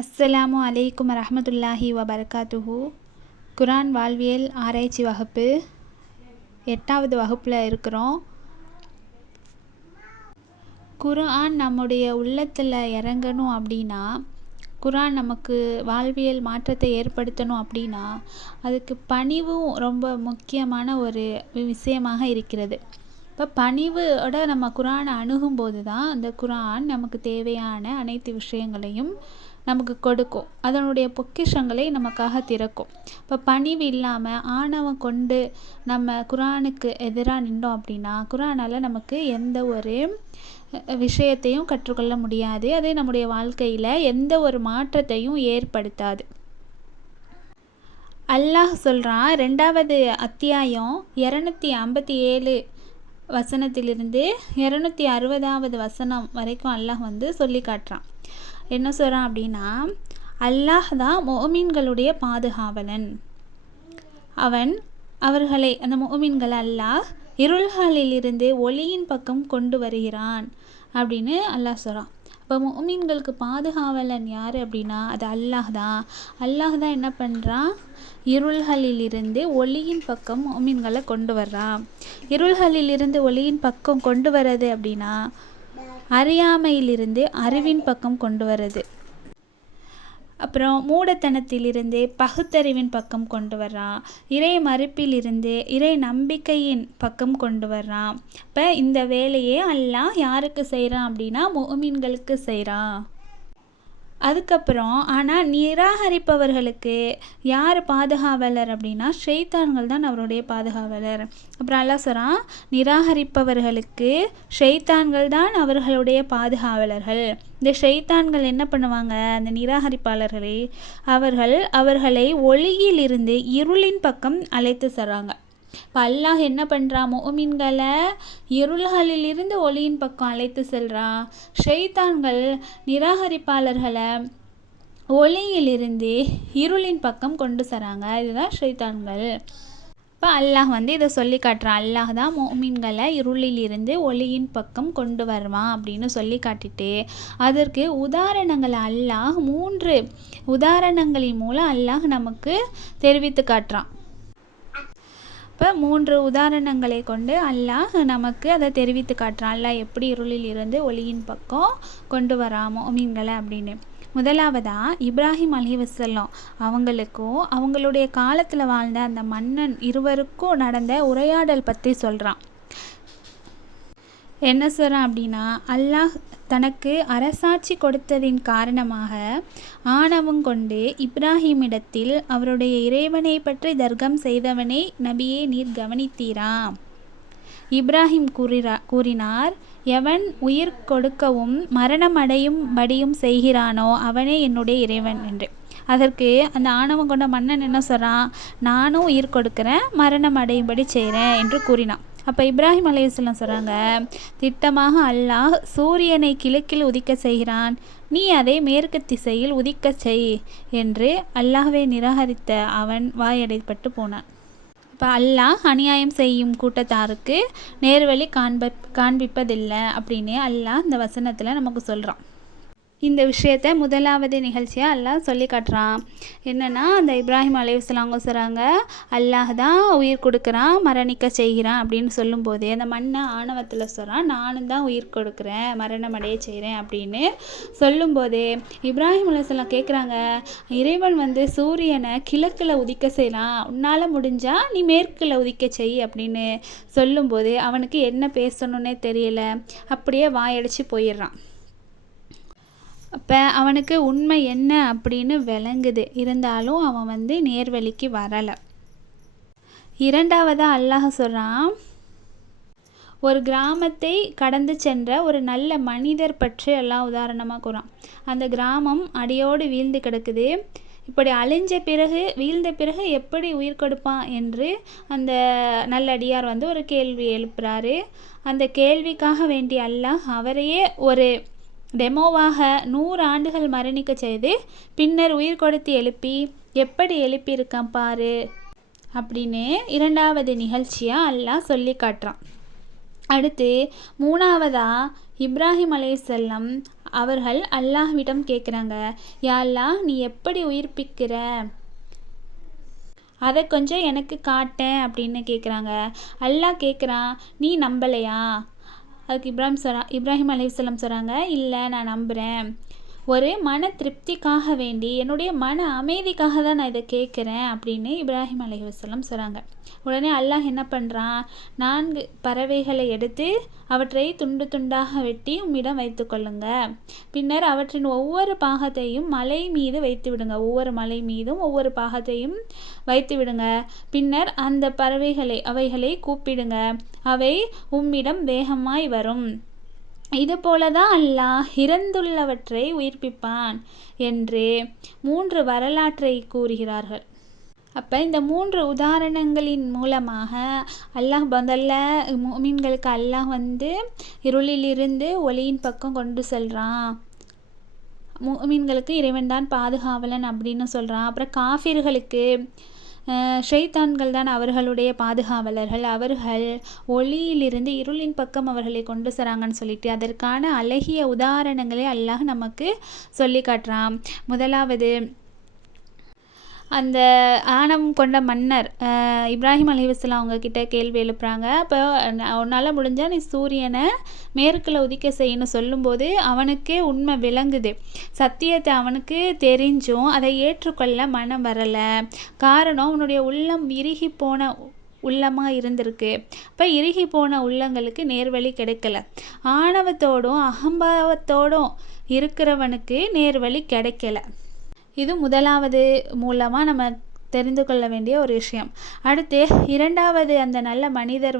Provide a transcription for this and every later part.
அஸ்ஸலாமு அலைக்கும் வரஹ்மத்துல்லாஹி வபரகாத்துஹு. குர்ஆன் வாழ்வியல் ஆராய்ச்சி வகுப்பு 8வது வகுப்பில் இருக்கிறோம். குர்ஆன் நம்முடைய உள்ளத்தில் இறங்கணும் அப்படின்னா, குர்ஆன் நமக்கு வாழ்வியல் மாற்றத்தை ஏற்படுத்தணும் அப்படின்னா, அதுக்கு பணிவும் ரொம்ப முக்கியமான ஒரு விஷயமாக இருக்கிறது. இப்போ பணிவோட நம்ம குர்ஆனை அணுகும்போது தான் அந்த குர்ஆன் நமக்கு தேவையான அனைத்து விஷயங்களையும் நமக்கு கொடுக்கும், அதனுடைய பொக்கிஷங்களை நமக்காக திறக்கும். இப்போ பணிவு இல்லாமல் ஆணவம் கொண்டு நம்ம குர்ஆனுக்கு எதிராக நின்றோம் அப்படின்னா, குர்ஆனால் நமக்கு எந்த ஒரு விஷயத்தையும் கற்றுக்கொள்ள முடியாது. அது நம்முடைய வாழ்க்கையில் எந்த ஒரு மாற்றத்தையும் ஏற்படுத்தாது. அல்லாஹ் சொல்கிறான், 2வது அத்தியாயம் 257 வசனத்திலிருந்து 260வது வசனம் வரைக்கும் அல்லாஹ் சொல்லி காட்டுறான். என்ன சொல்கிறான் அப்படின்னா, அல்லாஹ் தான் முஃமின்களுடைய பாதுகாவலன். அவர்களை அந்த முஃமின்கள் அல்லாஹ் இருள்களிலிருந்து ஒளியின் பக்கம் கொண்டு வருகிறான் அப்படின்னு அல்லாஹ் சொல்கிறான். அப்போ முஃமின்களுக்கு பாதுகாவலன் யார் அப்படின்னா அது அல்லாஹ் தான். அல்லாஹ் தான் என்ன பண்ணுறான், இருள்களிலிருந்து ஒளியின் பக்கம் முஃமின்களை கொண்டு வர்றான். இருள்களிலிருந்து ஒளியின் பக்கம் கொண்டு வர்றது அப்படின்னா அறியாமையிலிருந்து அறிவின் பக்கம் கொண்டு வர்றது. அப்புறம் மூடத்தனத்திலிருந்து பகுத்தறிவின் பக்கம் கொண்டு வர்றான். இறை மறுப்பிலிருந்து இறை நம்பிக்கையின் பக்கம் கொண்டு வர்றான். இப்போ இந்த வேலையே அல்லாஹ் யாருக்கு செய்கிறான் அப்படின்னா முஃமின்களுக்கு செய்கிறான். அதுக்கப்புறம் ஆனால் நிராகரிப்பவர்களுக்கு யார் பாதுகாவலர் அப்படின்னா ஷைத்தான்கள் தான் அவருடைய பாதுகாவலர். அப்புறம் அல்லாஹ் சொல்கிறான், நிராகரிப்பவர்களுக்கு ஷைத்தான்கள் தான் அவர்களுடைய பாதுகாவலர்கள். இந்த ஷைத்தான்கள் என்ன பண்ணுவாங்க, அந்த நிராகரிப்பாளர்களை அவர்களை ஒளியிலிருந்து இருளின் பக்கம் அழைத்து செல்றாங்க. இப்போ அல்லாஹ் என்ன பண்ணுறான், முஃமின்களை இருள்களிலிருந்து ஒளியின் பக்கம் அழைத்து செல்றான். ஷைத்தான்கள் நிராகரிப்பாளர்களை ஒளியிலிருந்து இருளின் பக்கம் கொண்டு செல்றாங்க. இதுதான் ஷைத்தான்கள். இப்போ அல்லாஹ் இதை சொல்லி காட்டுறான். அல்லாஹ் தான் முஃமின்களை இருளிலிருந்து ஒளியின் பக்கம் கொண்டு வருவான் அப்படின்னு சொல்லி காட்டிட்டு, அதற்கு உதாரணங்களை அல்லாஹ் 3 உதாரணங்களின் மூலம் அல்லாஹ் நமக்கு தெரிவித்து காட்டுறான். இப்போ 3 உதாரணங்களை கொண்டு அல்லாஹ் நமக்கு அதை தெரிவித்து காட்டுறான். அல்லாஹ் எப்படி இருளில் இருந்து ஒளியின் பக்கம் கொண்டு வராமோ முஃமின்களை அப்படின்னு. முதலாவதா இப்ராஹிம் அலைஹிஸ்ஸலாம் அவங்களுக்கும் அவங்களுடைய காலத்தில் வாழ்ந்த அந்த மன்னன் இருவருக்கும் நடந்த உரையாடல் பற்றி சொல்கிறான். என்ன சொல்கிறான் அப்படின்னா, அல்லாஹ் தனக்கு அரசாட்சி கொடுத்ததின் காரணமாக ஆணவம் கொண்டு இப்ராஹிமிடத்தில் அவருடைய இறைவனை பற்றி தர்க்கம் செய்தவனை நபியே நீர் கவனித்தீரா? இப்ராஹிம் கூறினார், எவன் உயிர் கொடுக்கவும் மரணம் அடையும்படியும் செய்கிறானோ அவனே என்னுடைய இறைவன் என்று. அதற்கு அந்த ஆணவம் கொண்ட மன்னன் என்ன சொல்கிறான், நானும் உயிர் கொடுக்குறேன், மரணம் அடையும்படி செய்கிறேன் என்று கூறினான். அப்போ இப்ராஹிம் அலைஹிஸ்ஸலாம் சொல்கிறாங்க, திட்டமாக அல்லாஹ் சூரியனை கிழக்கில் உதிக்க செய்கிறான், நீ அதை மேற்கு திசையில் உதிக்க செய் என்று அல்லாஹ்வை நிராகரித்த அவன் வாயடைப்பட்டு போனான். இப்போ அல்லாஹ் அநியாயம் செய்யும் கூட்டத்தாருக்கு நேர்வழி காண்பிப்பதில்லை அப்படின்னு அல்லாஹ் இந்த வசனத்தில் நமக்கு சொல்கிறான். இந்த விஷயத்தை முதலாவது நிகழ்ச்சியாக அல்லாஹ் சொல்லி காட்டுறான். என்னென்னா, அந்த இப்ராஹிம் அலைஹிஸ்ஸலாம் அவங்க சொல்கிறாங்க, அல்லாஹ் தான் உயிர் கொடுக்குறான், மரணிக்க செய்கிறான் அப்படின்னு சொல்லும்போதே அந்த மண்ணை ஆணவத்தில் சொல்கிறான், நானும் தான் உயிர் கொடுக்குறேன், மரணம் அடைய செய்கிறேன் அப்படின்னு சொல்லும்போதே இப்ராஹிம் அலைஹிஸ்ஸலாம் கேட்குறாங்க, இறைவன் சூரியனை கிழக்கில் உதிக்க செய்யலாம், உன்னால் முடிஞ்சால் நீ மேற்கில் உதிக்க செய் அப்படின்னு சொல்லும்போது அவனுக்கு என்ன பேசணுன்னே தெரியல, அப்படியே வாயடிச்சு போயிடுறான். அப்போ அவனுக்கு உண்மை என்ன அப்படின்னு விளங்குது, இருந்தாலும் அவன் நேர்வழிக்கு வரலை. இரண்டாவதாக அல்லாஹ் சொல்கிறான், ஒரு கிராமத்தை கடந்து சென்ற ஒரு நல்ல மனிதர் பற்றி எல்லாம் உதாரணமாக கூறான். அந்த கிராமம் அடியோடு வீழ்ந்து கிடக்குது. இப்படி வீழ்ந்த பிறகு எப்படி உயிர் கொடுப்பான் என்று அந்த நல்லடியார் ஒரு கேள்வி எழுப்புறாரு. அந்த கேள்விக்காக வேண்டி அல்லாஹ் அவரையே ஒரு டெமோவாக 100 ஆண்டுகள் மரணிக்க செய்து பின்னர் உயிர் கொடுத்து எழுப்பி எப்படி எழுப்பியிருக்கான் பாரு அப்படின்னு 2வது நிகழ்ச்சியாக அல்லாஹ் சொல்லி காட்டுறான். அடுத்து 3வதா இப்ராஹிம் அலைஹிஸ்ஸலாம் அவர்கள் அல்லாஹ்விடம் கேட்குறாங்க, யா அல்லாஹ் நீ எப்படி உயிர்ப்பிக்கிற, அதை கொஞ்சம் எனக்கு காட்டேன் அப்படின்னு கேட்குறாங்க. அல்லாஹ் கேட்குறான், நீ நம்பலையா? அதுக்கு இப்ராஹிம் அலைஹிஸ்ஸலாம் சொல்கிறாங்க, இல்லை நான் நம்புகிறேன். ஒரு மன திருப்திக்காக வேண்டி, என்னுடைய மன அமைதிக்காக தான் நான் இதை கேட்குறேன் அப்படின்னு இப்ராஹிம் அலைஹிஸ்ஸலாம் சொல்கிறாங்க. உடனே அல்லாஹ் என்ன பண்ணுறான், 4 பறவைகளை எடுத்து அவற்றை துண்டு துண்டாக வெட்டி உம்மிடம் வைத்து கொள்ளுங்க. பின்னர் அவற்றின் ஒவ்வொரு பாகத்தையும் மலை மீது வைத்து விடுங்க. ஒவ்வொரு மலை மீதும் ஒவ்வொரு பாகத்தையும் வைத்து விடுங்க. பின்னர் அந்த அவைகளை கூப்பிடுங்க. அவை உம்மிடம் வேகமாய் வரும். இதுபோல தான் அல்லாஹ் இறந்துள்ளவற்றை உயிர்ப்பிப்பான் என்று 3 வரலாற்றை கூறுகிறார்கள். அப்போ இந்த 3 உதாரணங்களின் மூலமாக அல்லாஹ் முதல்ல முஃமின்களுக்கு அல்லாஹ் இருளிலிருந்து ஒளியின் பக்கம் கொண்டு செல்கிறான். முஃமின்களுக்கு இறைவன் தான் பாதுகாவலன் அப்படின்னு சொல்கிறான். அப்புறம் காஃபிர்களுக்கு ஷைத்தான்கள் தான் அவர்களுடைய பாதுகாவலர்கள். அவர்கள் ஒளியிலிருந்து இருளின் பக்கம் அவர்களை கொண்டு செல்றாங்கன்னு சொல்லிட்டு அதற்கான அழகிய உதாரணங்களை அல்லாஹ் நமக்கு சொல்லி காட்டுறான். முதலாவது, அந்த ஆணவம் கொண்ட மன்னர் இப்ராஹிம் அலைஹிஸ்ஸலாம் அவங்க கிட்ட கேள்வி எழுப்புறாங்க. அப்போ உன்னால் முடிஞ்சால் நீ சூரியனை மேற்கில் உதிக்க செய்யணும் சொல்லும்போது அவனுக்கே உண்மை விளங்குது. சத்தியத்தை அவனுக்கு தெரிஞ்சும் அதை ஏற்றுக்கொள்ள மனம் வரலை. காரணம், அவனுடைய உள்ளம் இறுகி போன உள்ளமாக இருந்திருக்கு. இப்போ இறுகி போன உள்ளங்களுக்கு நேர்வழி கிடைக்கல. ஆணவத்தோடும் அகம்பாவத்தோடும் இருக்கிறவனுக்கு நேர்வழி கிடைக்கல. இது முதலாவது மூலமாக நம்ம தெரிந்து கொள்ள வேண்டிய ஒரு விஷயம். அடுத்து, இரண்டாவது, அந்த நல்ல மனிதர்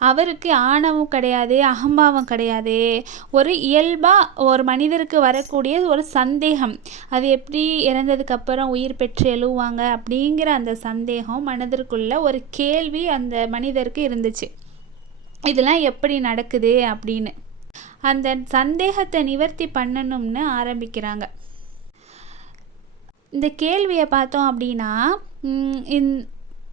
அவருக்கு ஆணவம் கிடையாது, அகம்பாவம் கிடையாது. ஒரு இயல்பாக ஒரு மனிதருக்கு வரக்கூடிய ஒரு சந்தேகம், அது எப்படி இறந்ததுக்கப்புறம் உயிர் பெற்று எழுவாங்க அப்படிங்கிற அந்த சந்தேகம், மனதிற்குள்ள ஒரு கேள்வி அந்த மனிதருக்கு இருந்துச்சு. இதெல்லாம் எப்படி நடக்குது அப்படின்னு அந்த சந்தேகத்தை நிவர்த்தி பண்ணணும்னு ஆரம்பிக்கிறாங்க. இந்த கேள்வியை பார்த்தோம் அப்படின்னா,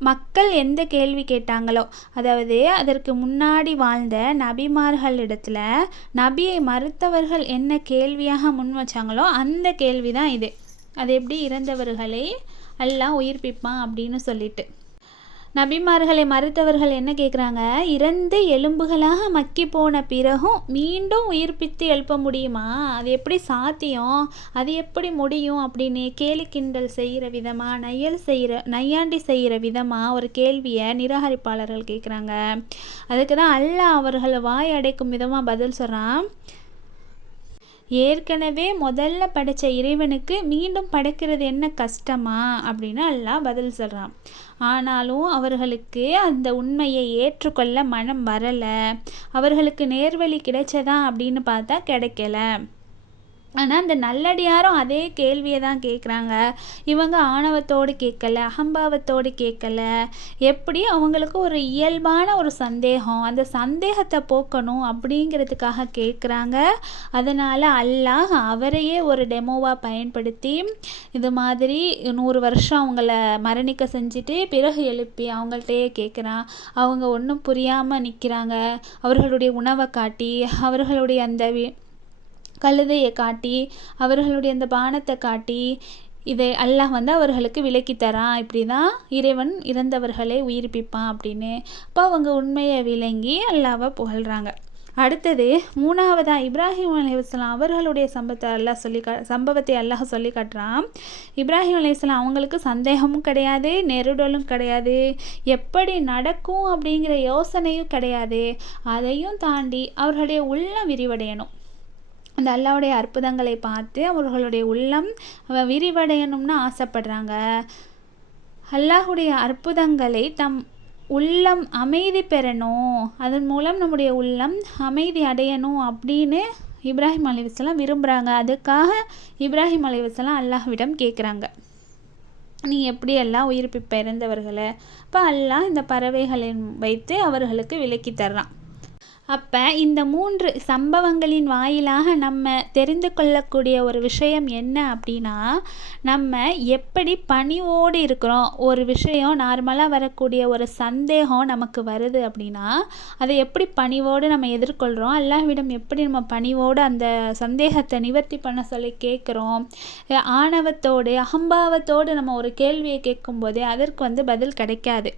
மக்கள் எந்த கேள்வி கேட்டாங்களோ, அதாவது அதற்கு முன்னாடி வாழ்ந்த நபிமார்களிடத்தில் நபியை மறுத்தவர்கள் என்ன கேள்வியாக முன் வச்சாங்களோ அந்த கேள்வி தான் இது. அது எப்படி இறந்தவர்களை அல்லாஹ் உயிர்ப்பிப்பான் அப்படின்னு சொல்லிட்டு. நபிமார்களை மறுத்தவர்கள் என்ன கேட்குறாங்க, இறந்து எலும்புகளாக மக்கி போன பிறகும் மீண்டும் உயிர்ப்பித்து எழுப்ப முடியுமா? அது எப்படி சாத்தியம்? அது எப்படி முடியும் அப்படின்னு கேலி கிண்டல் செய்கிற விதமாக, நையாண்டி செய்கிற விதமாக ஒரு கேள்வியை நிராகரிப்பாளர்கள் கேட்குறாங்க. அதுக்கு தான் அல்லாஹ் அவர்களை வாய் அடைக்கும் விதமாக பதில் சொல்கிறான். ஏற்கனவே முதல்ல படைத்த இறைவனுக்கு மீண்டும் படைக்கிறது என்ன கஷ்டமா அப்படின்னு அல்லாஹ் பதில் சொல்கிறான். ஆனாலும் அவர்களுக்கு அந்த உண்மையை ஏற்றுக்கொள்ள மனம் வரலை. அவர்களுக்கு நேர்வழி கிடைச்சதா அப்படின்னு பார்த்தா கிடைக்கல. ஆனால் அந்த நல்லடியாரும் அதே கேள்வியை தான் கேட்குறாங்க. இவங்க ஆணவத்தோடு கேட்கல, அகம்பாவத்தோடு கேட்கல. எப்படி அவங்களுக்கு ஒரு இயல்பான ஒரு சந்தேகம், அந்த சந்தேகத்தை போக்கணும் அப்படிங்கிறதுக்காக கேட்குறாங்க. அதனால் அல்லாஹ் அவரையே ஒரு டெமோவாக பயன்படுத்தி இது மாதிரி 100 வருஷம் அவங்கள மரணிக்க செஞ்சுட்டு பிறகு எழுப்பி அவங்கள்ட்டையே கேட்குறான். அவங்க ஒன்றும் புரியாமல் நிற்கிறாங்க. அவர்களுடைய உணவை காட்டி, அவர்களுடைய அந்த கழுதையை காட்டி, அவர்களுடைய அந்த பானத்தை காட்டி, இதை அல்லாஹ் அவர்களுக்கு விலக்கி தரான். இப்படி தான் இறைவன் இறந்தவர்களை உயிர்ப்பிப்பான் அப்படின்னு. அப்போ அவங்க உண்மையை விளங்கி அல்லாஹ்வை புகழ்கிறாங்க. அடுத்தது, மூணாவதாக இப்ராஹிம் அலைஹிஸ்ஸலாம் அவர்களுடைய சம்பவத்தை அல்லாஹ் சொல்லி காட்டுறான். இப்ராஹிம் அலைஹிஸ்ஸலாம் அவங்களுக்கு சந்தேகமும் கிடையாது, நெருடலும் கிடையாது, எப்படி நடக்கும் அப்படிங்கிற யோசனையும் கிடையாது. அதையும் தாண்டி அவர்களுடைய உள்ளம் விரிவடையணும். அந்த அல்லாஹ்வுடைய அற்புதங்களை பார்த்து அவர்களுடைய உள்ளம் விரிவடையணும்னு ஆசைப்படுறாங்க. அல்லாஹ்வுடைய அற்புதங்களை தம் உள்ளம் அமைதி பெறணும், அதன் மூலம் நம்முடைய உள்ளம் அமைதி அடையணும் அப்படின்னு இப்ராஹிம் அலைஹிஸ்ஸலாம் விரும்புகிறாங்க. அதுக்காக இப்ராஹிம் அலைஹிஸ்ஸலாம் அல்லாஹ்விடம் கேட்குறாங்க, நீ எப்படி எல்லாம் உயிர்ப்பிப்ப இறந்தவர்களை? இப்போ அல்லாஹ் இந்த பறவைகளை வைத்து அவர்களுக்கு விலக்கி தர்றான். அப்போ இந்த 3 சம்பவங்களின் வாயிலாக நம்ம தெரிந்து கொள்ளக்கூடிய ஒரு விஷயம் என்ன அப்படின்னா, நம்ம எப்படி பணிவோடு இருக்கிறோம். ஒரு விஷயம் நார்மலாக வரக்கூடிய ஒரு சந்தேகம் நமக்கு வருது அப்படின்னா, அதை எப்படி பணிவோடு நம்ம எதிர்கொள்கிறோம், அல்லாஹ்விடம் எப்படி நம்ம பணிவோடு அந்த சந்தேகத்தை நிவர்த்தி பண்ண சொல்லி கேட்குறோம். ஆணவத்தோடு அகம்பாவத்தோடு நம்ம ஒரு கேள்வியை கேட்கும்போது அதற்கு பதில் கிடைக்காது.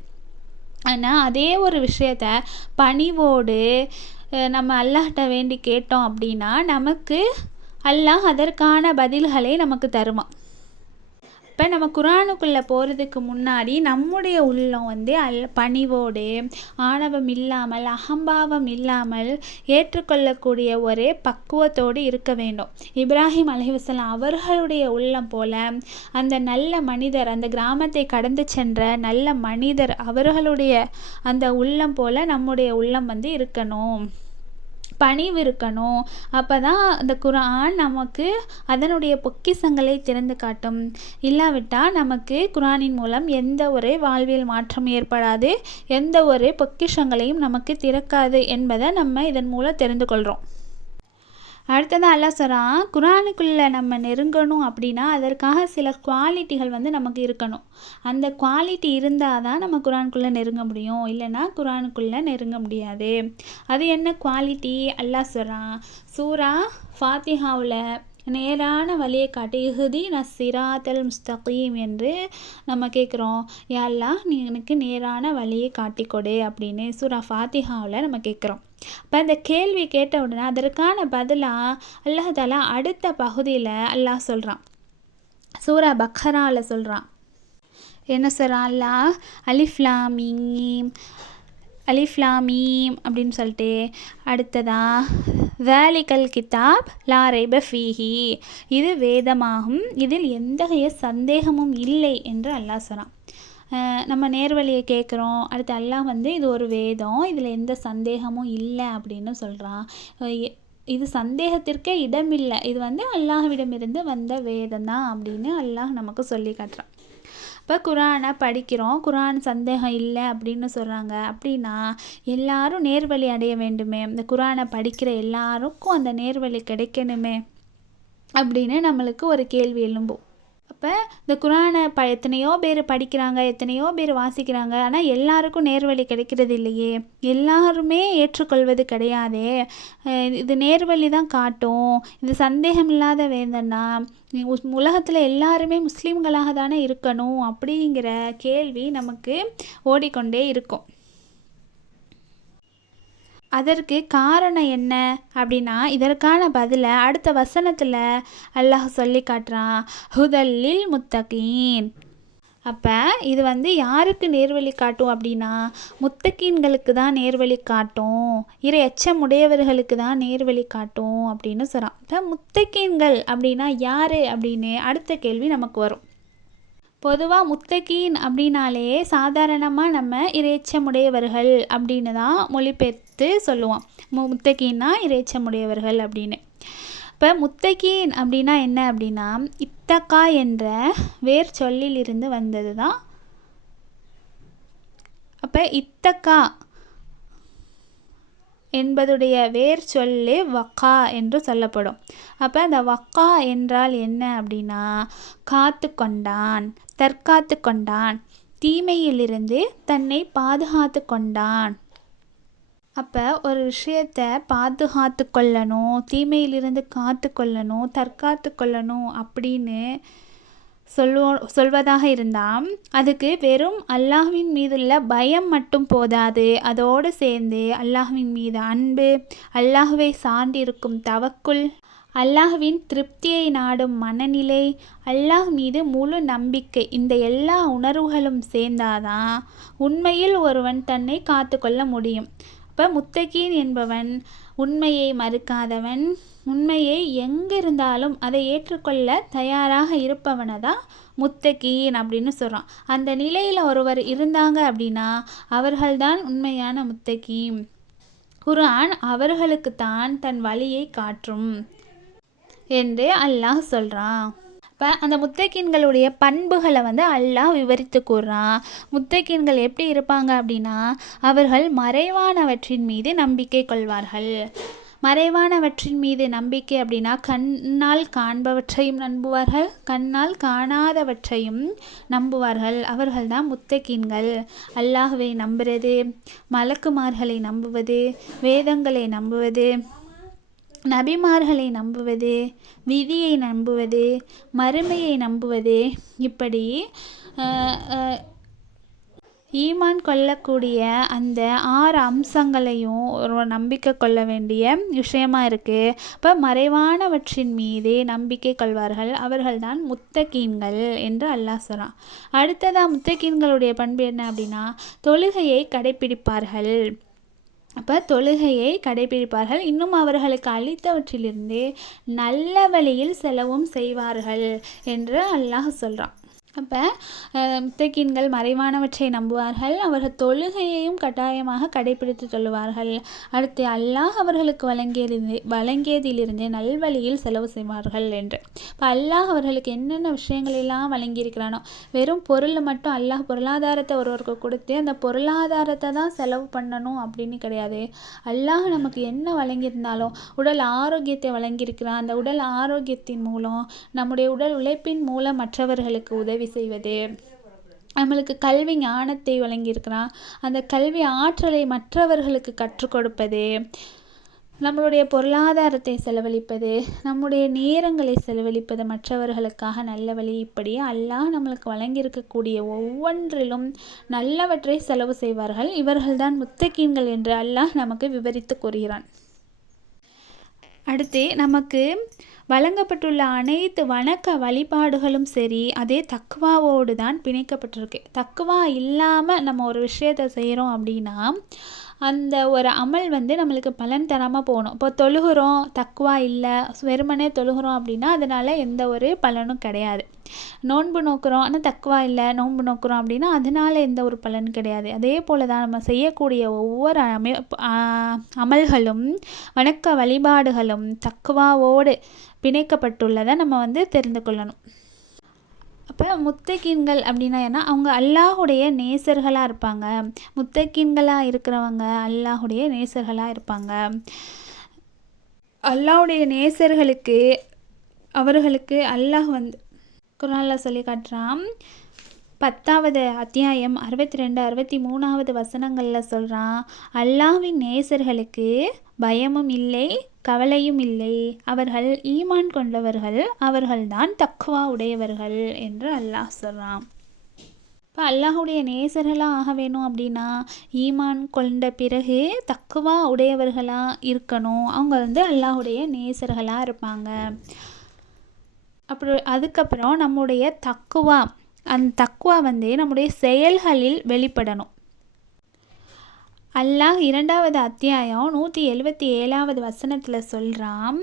ஆனால் அதே ஒரு விஷயத்த பணிவோடு நம்ம அல்லாஹ்ட்ட வேண்டி கேட்டோம் அப்படின்னா நமக்கு அல்லாஹ் அதற்கான பதில்களை நமக்கு தருவான். இப்போ நம்ம குரானுக்குள்ளே போகிறதுக்கு முன்னாடி நம்முடைய உள்ளம் பணிவோடு ஆணவம் இல்லாமல் அகம்பாவம் இல்லாமல் ஏற்றுக்கொள்ளக்கூடிய ஒரே பக்குவத்தோடு இருக்க வேண்டும். இப்ராஹிம் அலைஹிஸ்ஸலாம் அவர்களுடைய உள்ளம் போல அந்த நல்ல மனிதர், அந்த கிராமத்தை கடந்து சென்ற நல்ல மனிதர் அவர்களுடைய அந்த உள்ளம் போல நம்முடைய உள்ளம் இருக்கணும், பணிவு இருக்கணும். அப்போ தான் அந்த குர்ஆன் நமக்கு அதனுடைய பொக்கிஷங்களை திறந்து காட்டும். இல்லாவிட்டால் நமக்கு குர்ஆனின் மூலம் எந்த ஒரு வாழ்வியல் மாற்றம் ஏற்படாது, எந்த ஒரு பொக்கிஷங்களையும் நமக்கு திறக்காது என்பதை நம்ம இதன் மூலம் தெரிந்து கொள்கிறோம். அடுத்ததாக அல்லாஹ் சொல்கிறான், குர்ஆனுக்குள்ளே நம்ம நெருங்கணும் அப்படின்னா அதற்காக சில குவாலிட்டிகள் நமக்கு இருக்கணும். அந்த குவாலிட்டி இருந்தால் தான் நம்ம குர்ஆனுக்குள்ளே நெருங்க முடியும், இல்லைன்னா குர்ஆனுக்குள்ளே நெருங்க முடியாது. அது என்ன குவாலிட்டி? அல்லாஹ் சொல்கிறான், சூரா ஃபாத்திஹாவில் நேரான வழியை காட்டி இஹ்தின ஸிராத்தல் முஸ்தகீம் என்று நம்ம கேட்குறோம். யா அல்லாஹ் நீ எனக்கு நேரான வழியை காட்டிக்கொடு அப்படின்னு சூரா ஃபாத்திஹாவில் நம்ம கேட்குறோம். இப்போ இந்த கேள்வி கேட்ட உடனே அதற்கான பதிலாக அல்லாஹ் தஆலா அடுத்த பகுதியில் அல்லாஹ் சொல்கிறான், சூரா பக்ராவில் சொல்கிறான். என்ன சொல்கிறான் அல்லாஹ்? அலிஃப் லாம் மீம் அப்படின்னு சொல்லிட்டு அடுத்ததா ذَلِكَ கிதாப் லா ரைப ஃபீஹி, இது வேதமாகும், இதில் எந்தகைய சந்தேகமும் இல்லை என்று அல்லாஹ் சொல்கிறான். நம்ம நேர்வழியை கேட்குறோம், அடுத்து அல்லாஹ் இது ஒரு வேதம், இதில் எந்த சந்தேகமும் இல்லை அப்படின்னு சொல்கிறான். இது சந்தேகத்திற்கே இடமில்லை, இது அல்லாஹ்விடமிருந்து வந்த வேதம் தான் அப்படின்னு அல்லாஹ் நமக்கு சொல்லி காட்டுறான். இப்போ குர்ஆனை படிக்கிறோம், குர்ஆன் சந்தேகம் இல்லை அப்படின்னு சொல்கிறாங்க அப்படின்னா எல்லாரும் நேர்வழி அடைய வேண்டுமே, இந்த குர்ஆனை படிக்கிற எல்லாருக்கும் அந்த நேர்வழி கிடைக்கணுமே அப்படின்னு நம்மளுக்கு ஒரு கேள்வி எழும்பும். அப்போ இந்த குர்ஆனை எத்தனையோ பேர் படிக்கிறாங்க, எத்தனையோ பேர் வாசிக்கிறாங்க, ஆனால் எல்லாருக்கும் நேர்வழி கிடைக்கிறது இல்லையே, எல்லாருமே ஏற்றுக்கொள்வது கிடையாதே. இது நேர்வழி தான் காட்டும், இது சந்தேகம் இல்லாத வேதம்னா உலகத்தில் எல்லாருமே முஸ்லீம்களாக தானே இருக்கணும் அப்படிங்கிற கேள்வி நமக்கு ஓடிக்கொண்டே இருக்கும். அதற்கு காரணம் என்ன அப்படின்னா இதற்கான பதிலை அடுத்த வசனத்தில் அல்லாஹ் சொல்லி காட்டுறான், ஹுதல்லில் முத்தகீன். அப்போ இது யாருக்கு நேர்வழி காட்டும் அப்படின்னா முத்தகீன்களுக்கு தான் நேர்வழி காட்டும், இறை எச்சமுடையவர்களுக்கு தான் நேர்வழி காட்டும் அப்படின்னு சொல்கிறான். இப்போ முத்தகீன்கள் அப்படின்னா யார் அப்படின்னு அடுத்த கேள்வி நமக்கு வரும். பொதுவாக முத்தகீன் அப்படின்னாலே சாதாரணமாக நம்ம இறைச்சமுடையவர்கள் அப்படின்னு தான் மொழிபெயர்த்து சொல்லுவோம். முத்தகீன்னா இறைச்சமுடையவர்கள் அப்படின்னு. இப்போ முத்தகீன் அப்படின்னா என்ன அப்படின்னா இத்தகா என்ற வேர் சொல்லிலிருந்து வந்தது தான். அப்போ இத்தகா என்பதுடைய வேர் சொல்லு வக்கா என்று சொல்லப்படும். அப்போ அந்த வக்கா என்றால் என்ன அப்படின்னா காத்து கொண்டான், தற்காத்து கொண்டான், தீமையிலிருந்து தன்னை பாதுகாத்து கொண்டான். அப்போ ஒரு விஷயத்தை பாதுகாத்து கொள்ளணும், தீமையிலிருந்து காத்து கொள்ளணும், தற்காத்து கொள்ளணும் அப்படின்னு சொல்வதாக இருந்தால் அதுக்கு வெறும் அல்லாஹ்வின் மீதுள்ள பயம் மட்டும் போதாது, அதோடு சேர்ந்து அல்லாஹ்வின் மீது அன்பு, அல்லாஹ்வை சார்ந்திருக்கும் தவக்குல், அல்லாஹ்வின் திருப்தியை நாடும் மனநிலை, அல்லாஹ் மீது முழு நம்பிக்கை, இந்த எல்லா உணர்வுகளும் சேர்ந்தாதான் உண்மையில் ஒருவன் தன்னை காத்து கொள்ள முடியும். இப்போ முத்தகீன் என்பவன் உண்மையை மறுக்காதவன், உண்மையை எங்கிருந்தாலும் அதை ஏற்றுக்கொள்ள தயாராக இருப்பவனை தான் முத்தகீன் அப்படின்னு சொல்கிறான். அந்த நிலையில் ஒருவர் இருந்தாங்க அப்படின்னா அவர்கள்தான் உண்மையான முத்தகீன். குர்ஆன் அவர்களுக்குத்தான் தன் வழியை காட்டும் என்று அல்லாஹ் சொல்கிறான். இப்போ அந்த முத்தகீன்களுடைய பண்புகளை வந்து அல்லாஹ் விவரித்து கூறுறான். முத்தகீன்கள் எப்படி இருப்பாங்க அப்படின்னா, அவர்கள் மறைவானவற்றின் மீது நம்பிக்கை கொள்வார்கள். மறைவானவற்றின் மீது நம்பிக்கை அப்படின்னா, கண்ணால் காண்பவற்றையும் நம்புவார்கள், கண்ணால் காணாதவற்றையும் நம்புவார்கள். அவர்கள்தான் முத்தகீன்கள். அல்லாஹ்வை நம்புறது, மலக்குமார்களை நம்புவது, வேதங்களை நம்புவது, நபிமார்களை நம்புவது, விதியை நம்புவது, மறுமையை நம்புவது, இப்படி ஈமான் கொள்ளக்கூடிய அந்த 6 அம்சங்களையும் ஒரு நம்பிக்கை கொள்ள வேண்டிய விஷயமா இருக்குது. இப்போ மறைவானவற்றின் மீது நம்பிக்கை கொள்வார்கள், அவர்கள்தான் முத்தகீன்கள் என்று அல்லாஹ் சொல்கிறான். அடுத்ததாக முத்தகீன்களுடைய பண்பு என்ன அப்படின்னா, தொழுகையை கடைப்பிடிப்பார்கள். அப்போ தொழுகையை கடைப்பிடிப்பார்கள், இன்னும் அவர்களுக்கு அளித்தவற்றிலிருந்து நல்ல வழியில் செலவும் செய்வார்கள் என்று அல்லாஹ் சொல்கிறான். அப்போ முத்தகீன்கள் மறைவானவற்றை நம்புவார்கள், அவர்கள் தொழுகையையும் கட்டாயமாக கடைப்பிடித்து தொழுவார்கள். அடுத்து அல்லாஹ் அவர்களுக்கு வழங்கியதிலிருந்து நல்வழியில் செலவு செய்வார்கள் என்று. இப்போ அல்லாஹ் அவர்களுக்கு என்னென்ன விஷயங்களெல்லாம் வழங்கியிருக்கிறானோ, வெறும் பொருள் மட்டும் அல்லாஹ் பொருளாதாரத்தை ஒருவருக்கு கொடுத்து அந்த பொருளாதாரத்தை தான் செலவு பண்ணணும் அப்படின்னு கிடையாது. அல்லாஹ் நமக்கு என்ன வழங்கியிருந்தாலும் உடல் ஆரோக்கியத்தை வழங்கியிருக்கிறான். அந்த உடல் ஆரோக்கியத்தின் மூலம், நம்முடைய உடல் உழைப்பின் மூலம் மற்றவர்களுக்கு உதவி செய்வது, நம்மளுக்கு கல்வி ஞானத்தை வழங்கியிருக்கிறான், அந்த கல்வி ஆற்றலை மற்றவர்களுக்கு கற்றுக் கொடுப்பது, நம்மளுடைய பொருளாதாரத்தை செலவழிப்பது, நம்முடைய நேரங்களை செலவழிப்பது மற்றவர்களுக்காக நல்ல வழி. இப்படி அல்லாஹ் நம்மளுக்கு வழங்கியிருக்கக்கூடிய ஒவ்வொன்றிலும் நல்லவற்றை செலவு செய்வார்கள். இவர்கள்தான் முத்தகீன்கள் என்று அல்லாஹ் நமக்கு விவரித்து கூறுகிறான். அடுத்து நமக்கு வழங்கப்பட்டுள்ள அனைத்து வணக்க வழிபாடுகளும் சரி, அதே தக்வாவோடு தான் பிணைக்கப்பட்டிருக்கு. தக்வா இல்லாமல் நம்ம ஒரு விஷயத்தை செய்கிறோம் அப்படின்னா அந்த ஒரு அமல் வந்து நம்மளுக்கு பலன் தராமல் போகணும். இப்போ தொழுகிறோம், தக்வா இல்லை, வெறுமனே தொழுகிறோம் அப்படின்னா அதனால் எந்த ஒரு பலனும் கிடையாது. நோன்பு நோக்கிறோம் ஆனால் தக்வா இல்லை, நோன்பு நோக்கிறோம் அப்படின்னா அதனால் எந்த ஒரு பலனும் கிடையாது. அதே போல் தான் நம்ம செய்யக்கூடிய ஒவ்வொரு அமல்களும் வணக்க வழிபாடுகளும் தக்வாவோடு பிணைக்கப்பட்டுள்ளதை நம்ம வந்து தெரிந்து கொள்ளணும். அப்போ முத்தகீன்கள் அப்படின்னா என்ன, அவங்க அல்லாஹுடைய நேசர்களாக இருப்பாங்க. முத்தகீன்களாக இருக்கிறவங்க அல்லாஹுடைய நேசர்களாக இருப்பாங்க. அல்லாஹுடைய நேசர்களுக்கு அவர்களுக்கு அல்லாஹ் வந்து குர்ஆனில் சொல்லி காட்டுறான். 10வது அத்தியாயம் 62, 63வது வசனங்களில் சொல்கிறான், அல்லாஹ்வின் நேசர்களுக்கு பயமும் இல்லை, கவலையும் இல்லை, அவர்கள் ஈமான் கொண்டவர்கள், அவர்கள்தான் தக்வா உடையவர்கள் என்று அல்லாஹ் சொல்கிறான். இப்போ அல்லாஹுடைய நேசர்களாக ஆக வேணும் அப்படின்னா ஈமான் கொண்ட பிறகு தக்வா உடையவர்களாக இருக்கணும். அவங்க வந்து அல்லாஹுடைய நேசர்களாக இருப்பாங்க. அப்படி அதுக்கப்புறம் நம்முடைய தக்வா, அந்த தக்வா வந்து நம்முடைய செயல்களில் வெளிப்படணும். அல்லாஹ் 2வது அத்தியாயம் 177வது வசனத்தில் சொல்கிறான்,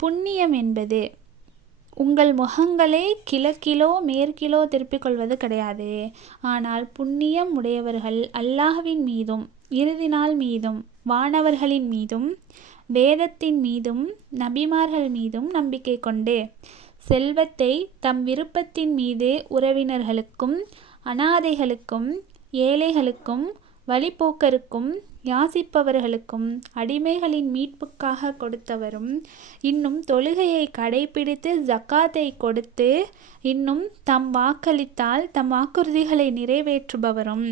புண்ணியம் என்பது உங்கள் முகங்களை கிழக்கிலோ மேற்கிலோ திருப்பிக் கொள்வது கிடையாது. ஆனால் புண்ணியம் உடையவர்கள் அல்லாஹ்வின் மீதும் இறுதி நாள் மீதும் வானவர்களின் மீதும் வேதத்தின் மீதும் நபிமார்கள் மீதும் நம்பிக்கை கொண்டு செல்வத்தை தம் விருப்பத்தின் மீது உறவினர்களுக்கும் அனாதைகளுக்கும் ஏழைகளுக்கும் வழிப்போக்கருக்கும் யாசிப்பவர்களுக்கும் அடிமைகளின் மீட்புக்காக கொடுத்தவரும், இன்னும் தொழுகையை கடைப்பிடித்து ஜக்காத்தை கொடுத்து இன்னும் தம் வாக்களித்தால் தம் வாக்குறுதிகளை நிறைவேற்றுபவரும்,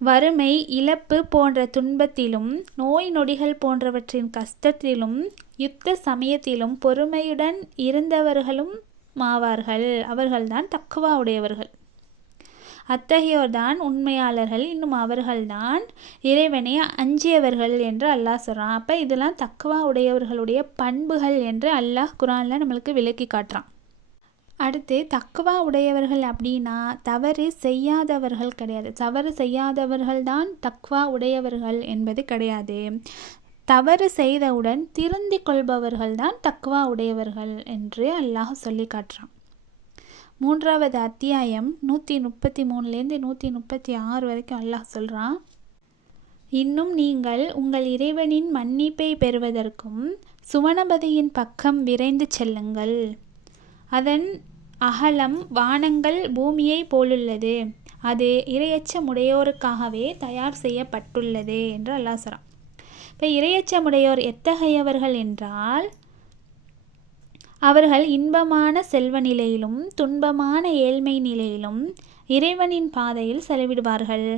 வறுமை இழப்பு போன்ற துன்பத்திலும் நோய் நொடிகள் போன்றவற்றின் கஷ்டத்திலும் யுத்த சமயத்திலும் பொறுமையுடன் இருந்தவர்களும் ஆவார்கள். அவர்கள்தான் தக்வா உடையவர்கள். அத்தகையோர்தான் உண்மையாளர்கள், இன்னும் அவர்கள்தான் இறைவனை அஞ்சியவர்கள் என்று அல்லாஹ் சொல்கிறான். அப்போ இதெல்லாம் தக்வா உடையவர்களுடைய பண்புகள் என்று அல்லாஹ் குர்ஆனில் நம்மளுக்கு விளக்கி காட்டுறான். அடுத்து தக்வா உடையவர்கள் அப்படின்னா தவறு செய்யாதவர்கள் கிடையாது. தவறு செய்யாதவர்கள் தான் தக்வா உடையவர்கள் என்பது கிடையாது. தவறு செய்தவுடன் திருந்திக் கொள்பவர்கள் தான் தக்வா உடையவர்கள் என்று அல்லாஹ் சொல்லி காட்டுறான். 3வது அத்தியாயம் 133லேருந்து 136 வரைக்கும் அல்லாஹ் சொல்கிறான், இன்னும் நீங்கள் உங்கள் இறைவனின் மன்னிப்பை பெறுவதற்கும் சுவனபதியின் பக்கம் விரைந்து செல்லுங்கள். அதன் அகலம் வானங்கள் பூமியை போலுள்ளது. அது இரையச்சமுடையோருக்காகவே தயார் செய்யப்பட்டுள்ளது என்று அல்லாஹ் சொல்கிறான். இப்போ இரையச்சமுடையோர் எத்தகையவர்கள் என்றால், அவர்கள் இன்பமான செல்வ நிலையிலும் துன்பமான ஏழ்மை நிலையிலும் இறைவனின் பாதையில் செலவிடுவார்கள்.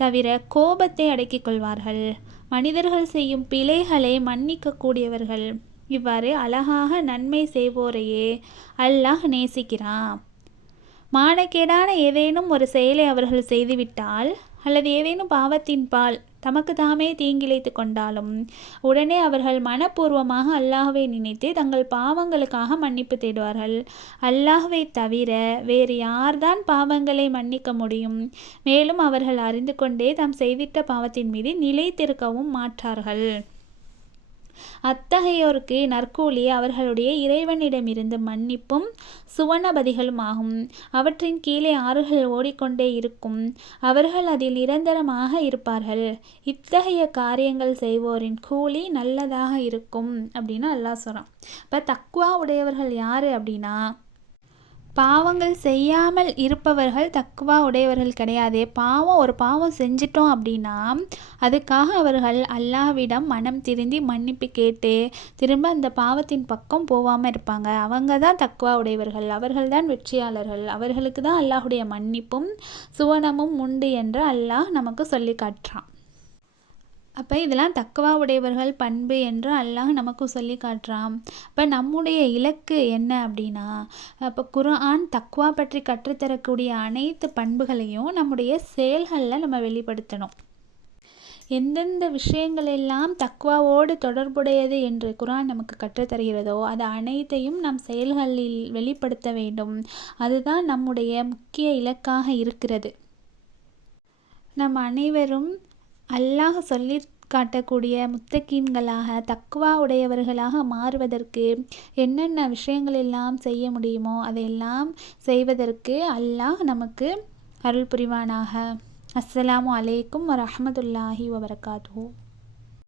தவிர கோபத்தை அடக்கிக் கொள்வார்கள். மனிதர்கள் செய்யும் பிழைகளை மன்னிக்கக்கூடியவர்கள். இவ்வாறு அழகாக நன்மை செய்வோரையே அல்லாஹ் நேசிக்கிறான். மானக்கேடான ஏதேனும் ஒரு செயலை அவர்கள் செய்துவிட்டால் அல்லது ஏதேனும் பாவத்தின்பால் தமக்கு தாமே தீங்கிழைத்து கொண்டாலும் உடனே அவர்கள் மனப்பூர்வமாக அல்லாஹ்வை நினைத்து தங்கள் பாவங்களுக்காக மன்னிப்பு தேடுவார்கள். அல்லாஹ்வை தவிர வேறு யார்தான் பாவங்களை மன்னிக்க முடியும்? மேலும் அவர்கள் அறிந்து கொண்டே தாம் செய்திட்ட பாவத்தின் மீது நிலைத்திருக்கவும் மாட்டார்கள். அத்தகையோருக்கு நற்கூலி அவர்களுடைய இறைவனிடமிருந்து மன்னிப்பும் சுவனபதிகளும் ஆகும். அவற்றின் கீழே ஆறுகள் ஓடிக்கொண்டே இருக்கும். அவர்கள் அதில் நிரந்தரமாக இருப்பார்கள். இத்தகைய காரியங்கள் செய்வோரின் கூலி நல்லதாக இருக்கும் அப்படின்னு அல்லாஹ் சொல்கிறான். இப்போ தக்வா உடையவர்கள் யார் அப்படின்னா, பாவங்கள் செய்யாமல் இருப்பவர்கள் தக்வா உடையவர்கள் கிடையாது. ஒரு பாவம் செஞ்சிட்டோம் அப்படின்னா அதுக்காக அவர்கள் அல்லாஹ்விடம் மனம் திருந்தி மன்னிப்பு கேட்டு திரும்ப அந்த பாவத்தின் பக்கம் போகாமல் இருப்பாங்க. அவங்க தான் தக்வா உடையவர்கள். அவர்கள் தான் வெற்றியாளர்கள். அவர்களுக்கு தான் அல்லாஹுடைய மன்னிப்பும் சுவனமும் உண்டு என்று அல்லாஹ் நமக்கு சொல்லி காட்டுறான். அப்போ இதெல்லாம் தக்வா உடையவர்கள் பண்பு என்று அல்லாஹ் நமக்கு சொல்லி காட்டுறான். இப்போ நம்முடைய இலக்கு என்ன அப்படின்னா, இப்போ குர்ஆன் தக்வா பற்றி கற்றுத்தரக்கூடிய அனைத்து பண்புகளையும் நம்முடைய செயல்களில் நம்ம வெளிப்படுத்தணும். எந்தெந்த விஷயங்களெல்லாம் தக்வாவோடு தொடர்புடையது என்று குர்ஆன் நமக்கு கற்றுத்தருகிறதோ அது அனைத்தையும் நம் செயல்களில் வெளிப்படுத்த வேண்டும். அதுதான் நம்முடைய முக்கிய இலக்காக இருக்கிறது. நம் அனைவரும் அல்லாஹ் சொல்லி காட்டக்கூடிய முத்தகீன்களாக தக்வா உடையவர்களாக மாறுவதற்கு என்னென்ன விஷயங்கள் எல்லாம் செய்ய முடியுமோ அதையெல்லாம் செய்வதற்கு அல்லாஹ் நமக்கு அருள் புரிவானாக. அஸ்ஸலாமு அலைக்கும் வரஹ்மத்துல்லாஹி வபரகாத்துஹு.